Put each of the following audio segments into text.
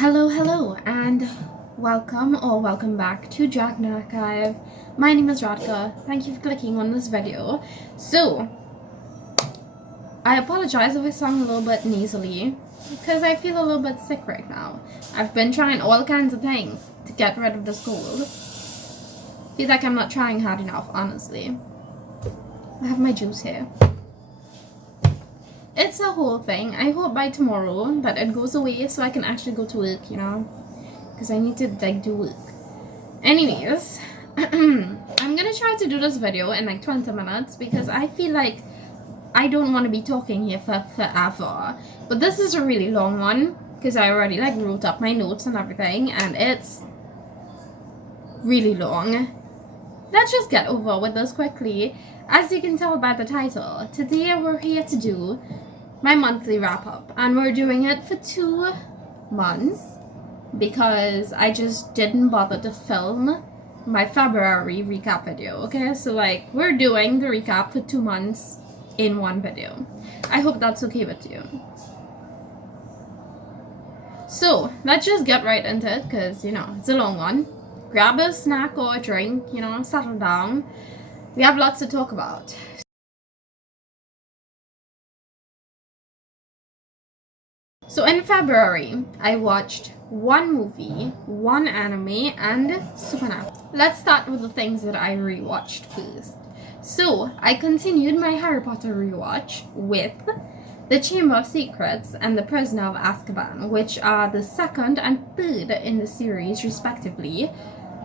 Hello, and welcome back to Dragon Archive. My name is Radka. Thank you for clicking on this video. So, I apologize if I sound a little bit nasally, because I feel a little bit sick right now. I've been trying all kinds of things to get rid of this cold. Feel like I'm not trying hard enough, honestly. I have my juice here. It's a whole thing. I hope by tomorrow that it goes away so I can actually go to work, because I need to do work. Anyways, I'm gonna try to do this video in like 20 minutes because I feel like I don't want to be talking here for forever. But this is a really long one because I already wrote up my notes and everything, and it's really long. Let's just get over with this quickly. As you can tell by the title, today we're here to do my monthly wrap-up, and we're doing it for 2 months because I just didn't bother to film my February recap video, okay? So we're doing the recap for 2 months in one video. I hope that's okay with you. So let's just get right into it because it's a long one. Grab a snack or a drink, settle down. We have lots to talk about. So in February, I watched 1 movie, 1 anime, and Supernatural. Let's start with the things that I rewatched first. So I continued my Harry Potter rewatch with The Chamber of Secrets and The Prisoner of Azkaban, which are the second and third in the series respectively.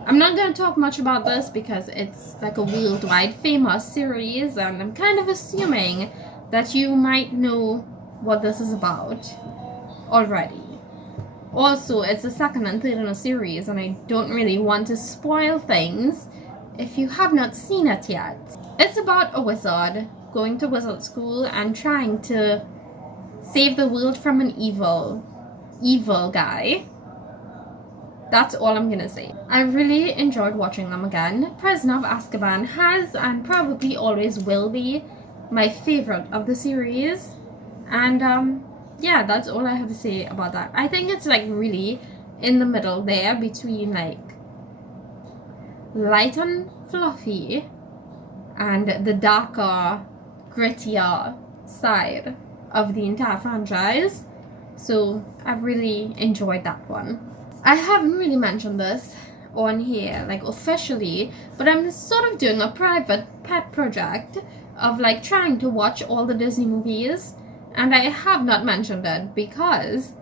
I'm not going to talk much about this because it's like a worldwide famous series, and I'm kind of assuming that you might know what this is about already. Also, it's the second and third in a series, and I don't really want to spoil things if you have not seen it yet. It's about a wizard going to wizard school and trying to save the world from an evil guy. That's all I'm gonna say. I really enjoyed watching them again. Prisoner of Azkaban has and probably always will be my favorite of the series, and yeah, that's all I have to say about that. I think it's really in the middle there between light and fluffy and the darker, grittier side of the entire franchise. So I've really enjoyed that one. I haven't really mentioned this on here officially, but I'm sort of doing a private pet project of trying to watch all the Disney movies. And I have not mentioned it because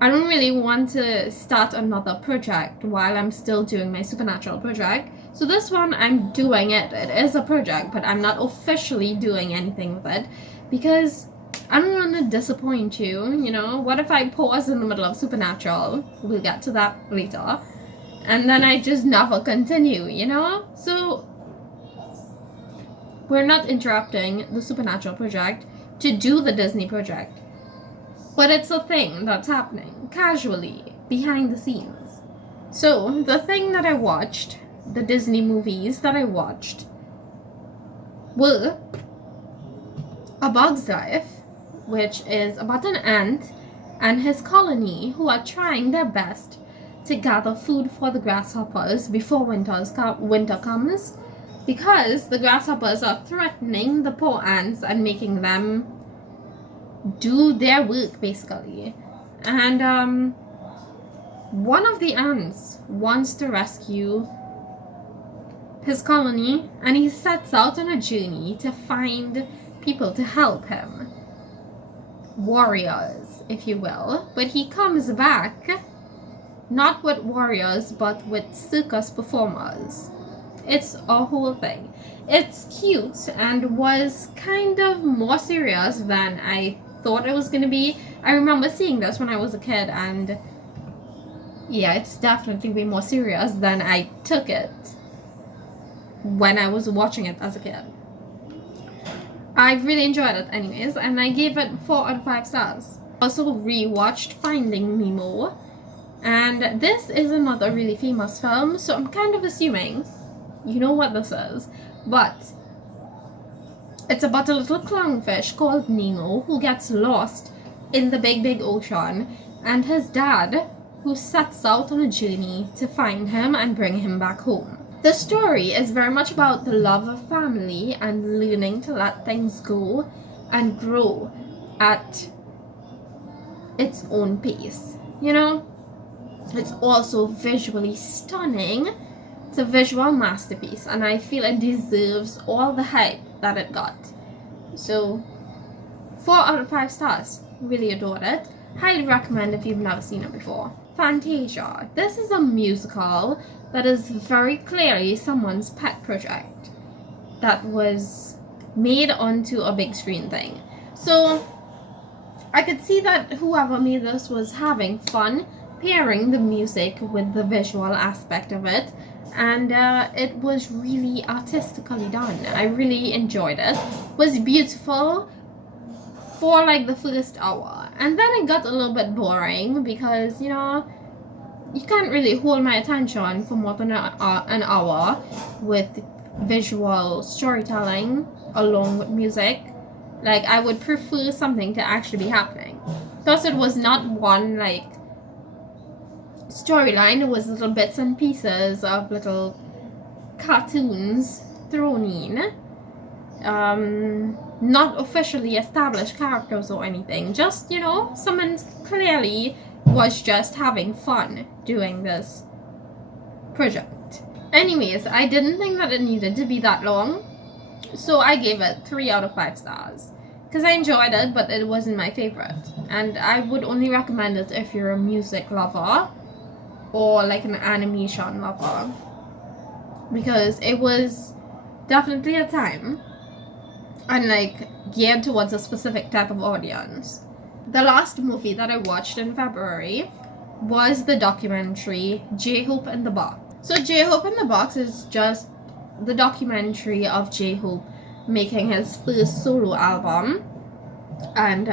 I don't really want to start another project while I'm still doing my Supernatural project. So this one, I'm doing it. It is a project, but I'm not officially doing anything with it because I don't want to disappoint you, What if I pause in the middle of Supernatural? We'll get to that later. And then I just never continue, So we're not interrupting the Supernatural project to do the Disney project, but it's a thing that's happening casually behind the scenes. So the thing that I watched, the Disney movies that I watched, were A Bug's Life, which is about an ant and his colony who are trying their best to gather food for the grasshoppers before winter comes, because the grasshoppers are threatening the poor ants and making them do their work, basically. And one of the ants wants to rescue his colony, and he sets out on a journey to find people to help him. Warriors, if you will. But he comes back not with warriors, but with circus performers. It's a whole thing. It's cute and was kind of more serious than I thought it was going to be. I remember seeing this when I was a kid, and yeah, it's definitely way more serious than I took it when I was watching it as a kid. I really enjoyed it anyways, and I gave it 4 out of 5 stars. Also rewatched Finding Nemo, and this is another really famous film, so I'm kind of assuming you know what this is, but it's about a little clownfish called Nemo who gets lost in the big ocean, and his dad, who sets out on a journey to find him and bring him back home. The story is very much about the love of family and learning to let things go and grow at its own pace. You know, it's also visually stunning. It's a visual masterpiece, and I feel it deserves all the hype that it got. So 4 out of 5 stars. Really adored it. Highly recommend if you've never seen it before. Fantasia. This is a musical that is very clearly someone's pet project that was made onto a big screen thing. So I could see that whoever made this was having fun pairing the music with the visual aspect of it, and it was really artistically done. I really enjoyed it. It was beautiful for like the first hour, and then it got a little bit boring because, you know, you can't really hold my attention for more than an hour with visual storytelling along with music. Like, I would prefer something to actually be happening. Plus, it was not one like storyline. It was little bits and pieces of little cartoons thrown in. Not officially established characters or anything. Just, you know, someone clearly was just having fun doing this project. Anyways, I didn't think that it needed to be that long, so I gave it 3 out of 5 stars. Because I enjoyed it, but it wasn't my favorite. And I would only recommend it if you're a music lover or like an animation lover. Because it was definitely a time and like geared towards a specific type of audience. The last movie that I watched in February was the documentary J-Hope in the Box. So J-Hope in the Box is just the documentary of J-Hope making his first solo album, and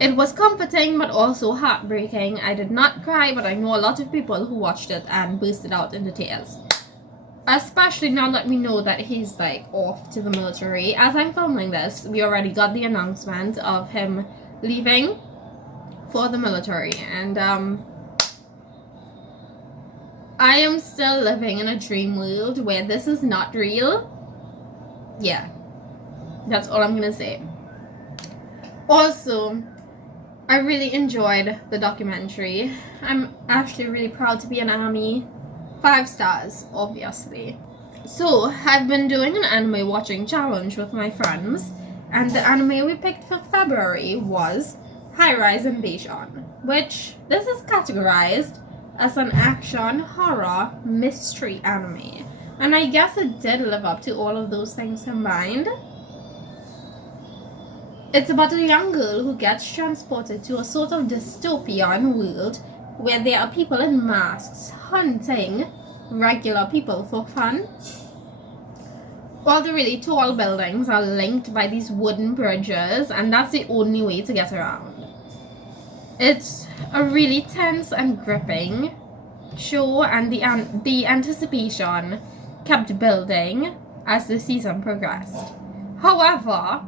it was comforting but also heartbreaking. I did not cry, but I know a lot of people who watched it and bursted out into tears. Especially now that we know that he's like off to the military. As I'm filming this, we already got the announcement of him leaving for the military, and I am still living in a dream world where this is not real. Yeah, that's all I'm gonna say. Also, I really enjoyed the documentary. I'm actually really proud to be an ARMY. 5 stars, obviously. So, I've been doing an anime watching challenge with my friends, and the anime we picked for February was High Rise Invasion, which this is categorized as an action, horror, mystery anime. And I guess it did live up to all of those things combined. It's about a young girl who gets transported to a sort of dystopian world where there are people in masks hunting regular people for fun. All the really tall buildings are linked by these wooden bridges, and that's the only way to get around. It's a really tense and gripping show, and the anticipation kept building as the season progressed. However,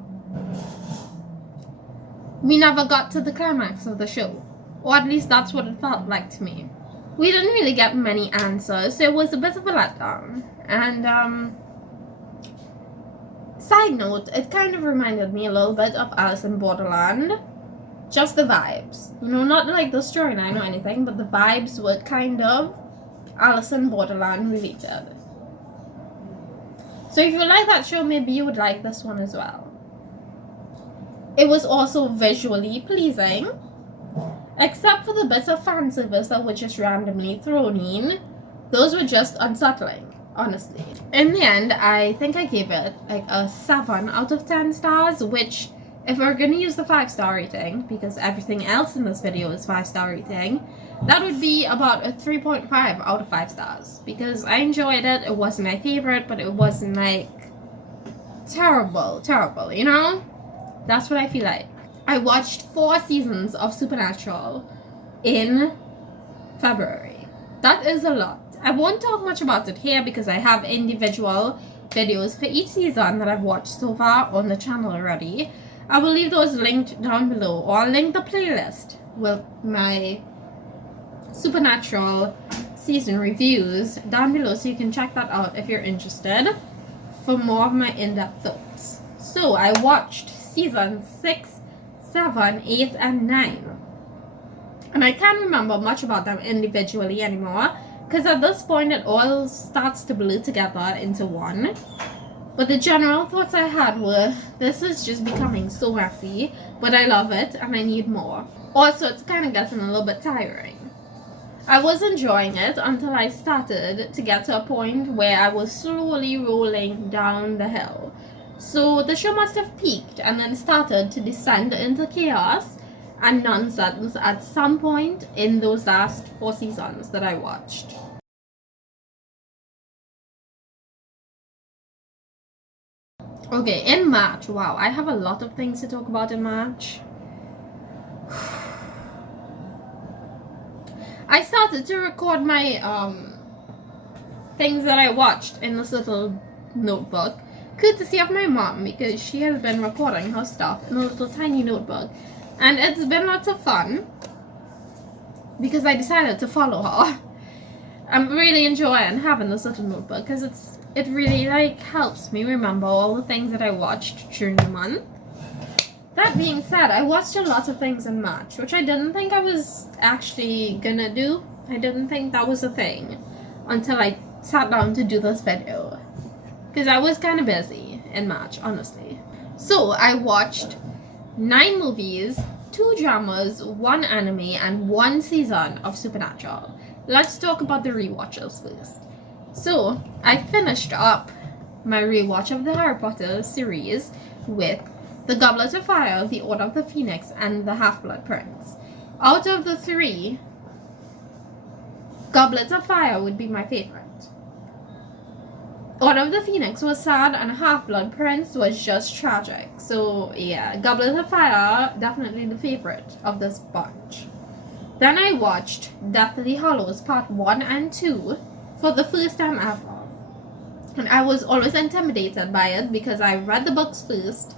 we never got to the climax of the show, or at least that's what it felt like to me. We didn't really get many answers, so it was a bit of a letdown. And side note, it kind of reminded me a little bit of Alice in Borderland. Just the vibes, you know, not like the storyline or anything, but the vibes were kind of Alice in Borderland related. So if you like that show, maybe you would like this one as well. It was also visually pleasing, except for the bits of fan service that were just randomly thrown in. Those were just unsettling, honestly. In the end, I think I gave it like a 7 out of 10 stars, which, if we're gonna use the 5-star rating, because everything else in this video is 5-star rating, that would be about a 3.5 out of 5 stars. Because I enjoyed it. It wasn't my favorite, but it wasn't like terrible, you know? That's what I feel like. I watched 4 seasons of Supernatural in February. That is a lot. I won't talk much about it here because I have individual videos for each season that I've watched so far on the channel already. I will leave those linked down below, or I'll link the playlist my Supernatural season reviews down below, so you can check that out if you're interested for more of my in-depth thoughts. So I watched season 6, 7, 8, and 9. And I can't remember much about them individually anymore, because at this point it all starts to blur together into one. But the general thoughts I had were, this is just becoming so messy, but I love it and I need more. Also, it's kind of getting a little bit tiring. I was enjoying it until I started to get to a point where I was slowly rolling down the hill. So the show must have peaked and then started to descend into chaos and nonsense at some point in those last 4 seasons that I watched. Okay, in March, wow, I have a lot of things to talk about in March. I started to record my things that I watched in this little notebook, courtesy of my mom, because she has been recording her stuff in a little tiny notebook, and it's been lots of fun because I decided to follow her. I'm really enjoying having this little notebook because it really like helps me remember all the things that I watched during the month. That being said, I watched a lot of things in March, which I didn't think I was actually gonna do. I didn't think that was a thing until I sat down to do this video, because I was kind of busy in March, honestly. So I watched 9 movies, 2 dramas, 1 anime, and 1 season of Supernatural. Let's talk about the rewatches first. So I finished up my rewatch of the Harry Potter series with The Goblet of Fire, The Order of the Phoenix, and The Half-Blood Prince. Out of the 3, Goblet of Fire would be my favorite. Order of the Phoenix was sad, and Half-Blood Prince was just tragic. So yeah, Goblet of Fire, definitely the favorite of this bunch. Then I watched Deathly Hallows Part 1 and 2 for the first time ever. And I was always intimidated by it because I read the books first,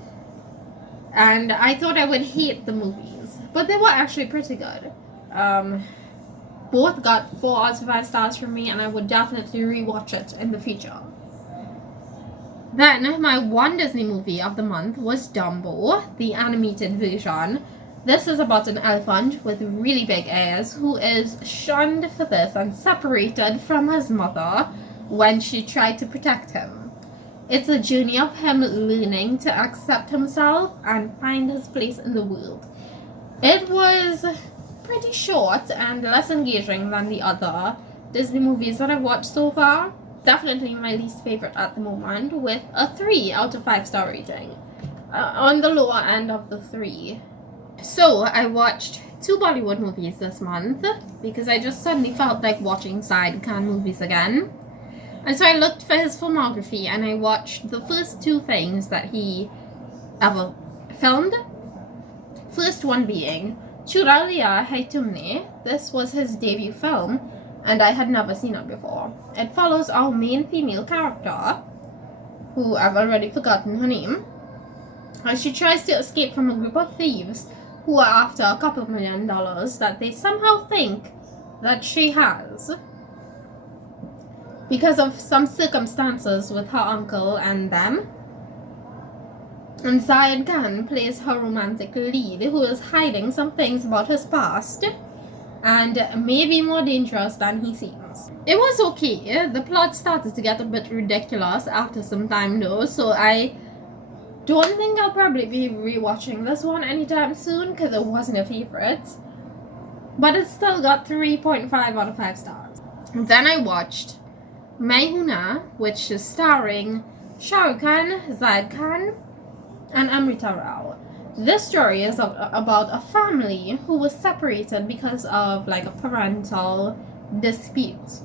and I thought I would hate the movies, but they were actually pretty good. Both got 4 out of 5 stars from me, and I would definitely rewatch it in the future. Then my 1 Disney movie of the month was Dumbo, the animated version. This is about an elephant with really big ears who is shunned for this and separated from his mother when she tried to protect him. It's a journey of him learning to accept himself and find his place in the world. It was pretty short and less engaging than the other Disney movies that I've watched so far. Definitely my least favorite at the moment, with a 3 out of 5 star rating. On the lower end of the 3. So I watched 2 Bollywood movies this month because I just suddenly felt like watching Saeed Khan movies again. And so I looked for his filmography and I watched the first 2 things that he ever filmed. First one being Chura Liya Hai Tumne. This was his debut film and I had never seen it before. It follows our main female character, who I've already forgotten her name, as she tries to escape from a group of thieves who are after a couple $1 million that they somehow think that she has, because of some circumstances with her uncle and them. And Saeed Khan plays her romantic lead, who is hiding some things about his past and may be more dangerous than he seems. It was okay. The plot started to get a bit ridiculous after some time though, so I don't think I'll probably be rewatching this one anytime soon because it wasn't a favorite. But it still got 3.5 out of 5 stars. Then I watched Main Hoon Na, which is starring Shah Rukh Khan, Zaid Khan, and Amrita Rao. This story is about a family who was separated because of like a parental dispute.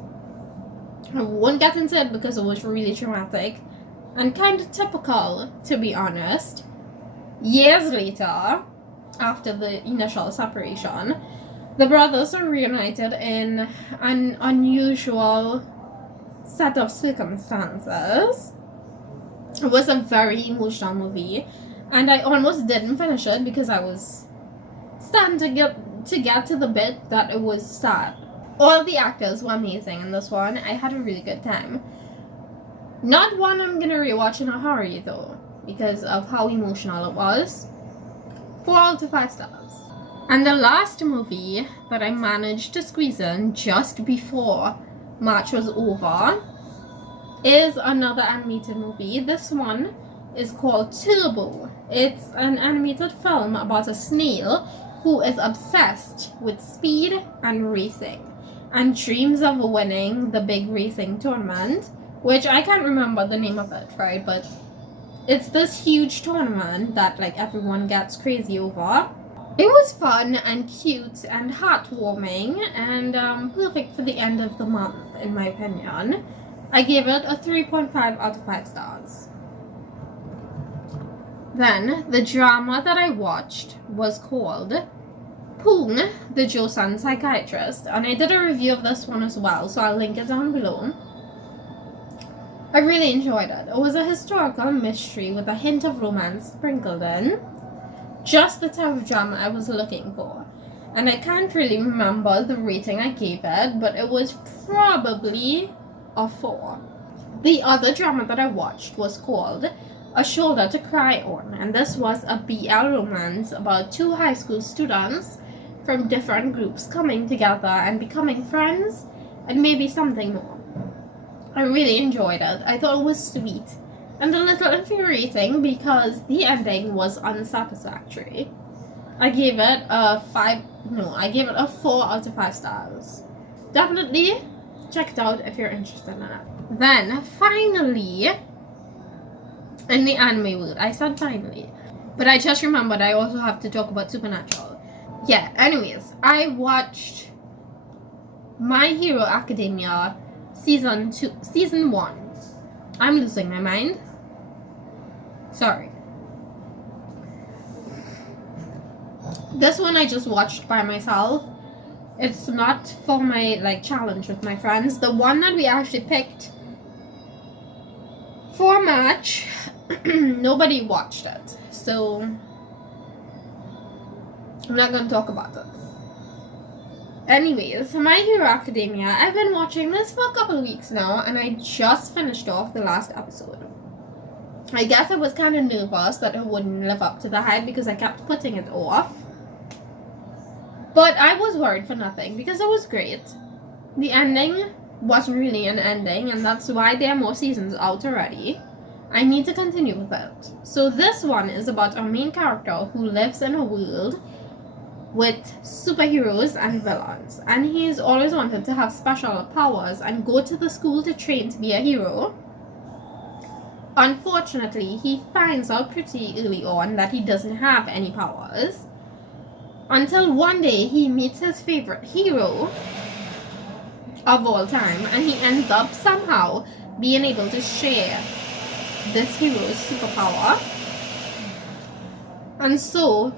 I won't get into it because it was really traumatic and kind of typical, to be honest. Years later, after the initial separation, the brothers are reunited in an unusual set of circumstances. It was a very emotional movie, and I almost didn't finish it because I was starting to to get to the bit that it was sad. All the actors were amazing in this one. I had a really good time. Not one I'm gonna rewatch in a hurry though, because of how emotional it was. 4 out of 5 stars. And the last movie that I managed to squeeze in just before March was over is another animated movie. This one is called Turbo. It's an animated film about a snail who is obsessed with speed and racing and dreams of winning the big racing tournament, which I can't remember the name of it, right? But it's this huge tournament that like everyone gets crazy over. It was fun and cute and heartwarming and perfect for the end of the month, in my opinion. I gave it a 3.5 out of 5 stars. Then, the drama that I watched was called Poong, the Joseon Psychiatrist, and I did a review of this one as well, so I'll link it down below. I really enjoyed it. It was a historical mystery with a hint of romance sprinkled in. Just the type of drama I was looking for. And I can't really remember the rating I gave it, but it was probably a 4. The other drama that I watched was called A Shoulder to Cry On, and this was a BL romance about 2 high school students from different groups coming together and becoming friends, and maybe something more. I really enjoyed it. I thought it was sweet and a little infuriating because the ending was unsatisfactory. I gave it a 4 out of 5 stars. Definitely check it out if you're interested in it. Then, finally, in the anime world, I said finally, but I just remembered I also have to talk about Supernatural. Yeah, anyways, I watched My Hero Academia Season 1. I'm losing my mind. Sorry. This one I just watched by myself. It's not for my challenge with my friends. The one that we actually picked for a match, nobody watched it, so I'm not gonna talk about it. Anyways, My Hero Academia, I've been watching this for a couple of weeks now, and I just finished off the last episode. I guess I was kind of nervous that it wouldn't live up to the hype because I kept putting it off. But I was worried for nothing because it was great. The ending wasn't really an ending, and that's why there are more seasons out already. I need to continue with it. So this one is about a main character who lives in a world with superheroes and villains, and he's always wanted to have special powers and go to the school to train to be a hero. Unfortunately, he finds out pretty early on that he doesn't have any powers, until one day he meets his favorite hero of all time, and he ends up somehow being able to share this hero's superpower. And so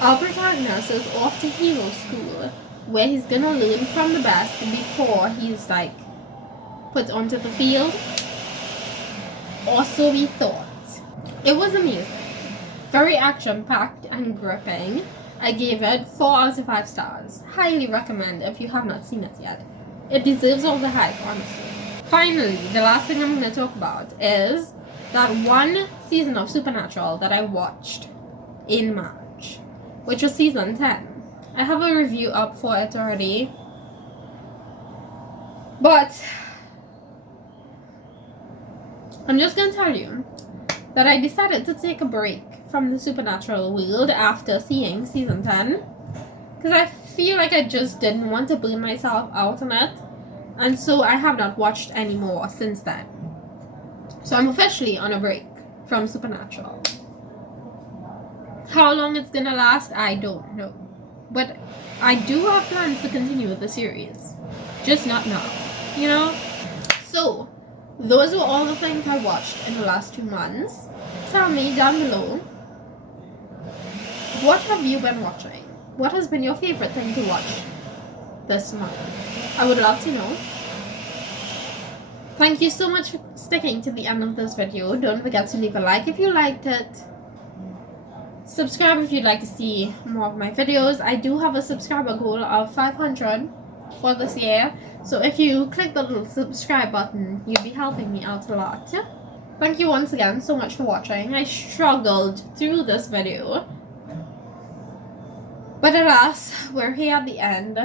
our protagonist is off to hero school, where he's gonna learn from the best before he's put onto the field, or so we thought. It was amazing, very action-packed and gripping. I gave it 4 out of 5 stars. Highly recommend if you have not seen it yet. It deserves all the hype, honestly. Finally, the last thing I'm going to talk about is that one season of Supernatural that I watched in March, which was season 10. I have a review up for it already, but I'm just going to tell you that I decided to take a break from the Supernatural world after seeing season 10, because I feel like I just didn't want to burn myself out on it, and so I have not watched any more since then. So I'm officially on a break from Supernatural. How long it's gonna last, I don't know, but I do have plans to continue with the series, just not now, you know? So those were all the things I watched in the last 2 months. Tell me down below, what have you been watching? What has been your favorite thing to watch this month? I would love to know. Thank you so much for sticking to the end of this video. Don't forget to leave a like if you liked it. Subscribe if you'd like to see more of my videos. I do have a subscriber goal of 500 for this year. So if you click the little subscribe button, you'll be helping me out a lot. Thank you once again so much for watching. I struggled through this video, but alas, we're here at the end.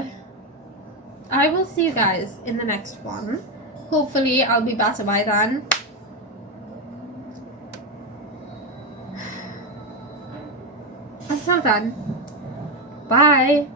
I will see you guys in the next one. Hopefully I'll be better by then. Until then, bye.